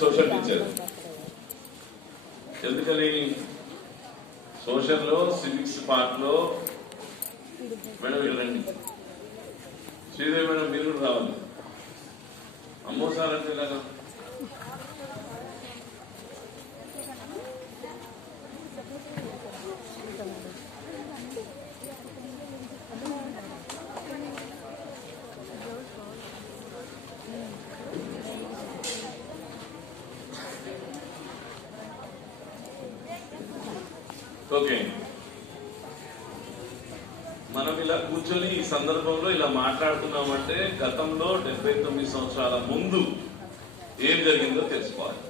Social teacher ఎందుకని social లో civics part లో మేడం వెళ్ళండి శ్రీదేవి మేడం మీరు కూడా రావాలి అమ్మో సార్ అంటే ఇలాగా ఓకే మనం ఇలా కూర్చొని ఈ సందర్భంలో ఇలా మాట్లాడుతున్నామంటే గతంలో 79 సంవత్సరాల ముందు ఏం జరిగిందో తెలుసుకోవాలి.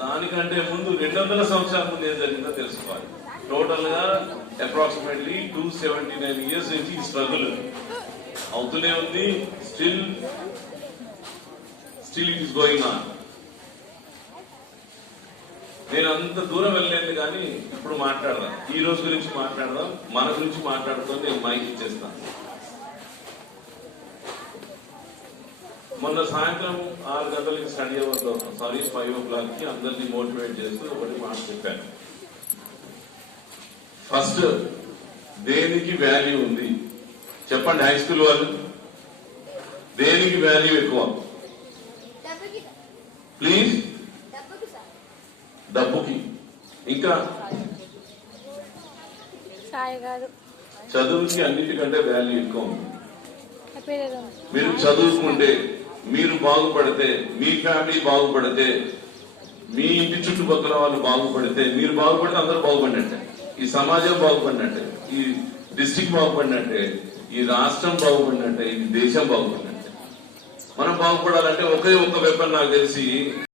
దానికంటే ముందు 200 సంవత్సరాల ముందు ఏం జరిగిందో తెలుసుకోవాలి. టోటల్ గా అప్రాక్సిమేట్లీ 279 ఇయర్స్ నుంచి ఈ స్ట్రగుల్ అవుతూనే ఉంది. Still it is going on. నేను అంత దూరం వెళ్ళలేదు కానీ ఇప్పుడు మాట్లాడదాం. ఈ రోజు గురించి మాట్లాడదాం, మన గురించి మాట్లాడుతూ నేను మైక్ ఇచ్చేస్తాను. మొన్న సాయంత్రం 6 గంటలకి స్టడీ అవర్లో 5 o'clock కి అందరినీ మోటివేట్ చేస్తూ ఒకటి మాట చెప్పాను. ఫస్ట్ దేనికి వాల్యూ ఉంది చెప్పండి. హై స్కూల్ వాళ్ళు దేనికి వాల్యూ ఎక్కువ? ప్లీజ్. డబ్బుకి. ఇంకా చదువుకి అన్నిటికంటే వాల్యూ ఎక్కువ ఉంది. మీరు చదువుకుంటే, మీరు బాగుపడితే, మీ ఫ్యామిలీ బాగుపడితే, మీ ఇంటి చుట్టుపక్కల వాళ్ళు బాగుపడితే, మీరు బాగుపడితే అందరూ బాగుపడినట్టే, ఈ సమాజం బాగుపడినట్టే, ఈ డిస్ట్రిక్ట్ బాగుపడినట్టే, ఈ రాష్ట్రం బాగుపడినట్టే, ఈ దేశం బాగుపడినట్టే. మనం బాగుపడాలంటే ఒకే ఒక్క వెపన్ నాకు తెలిసి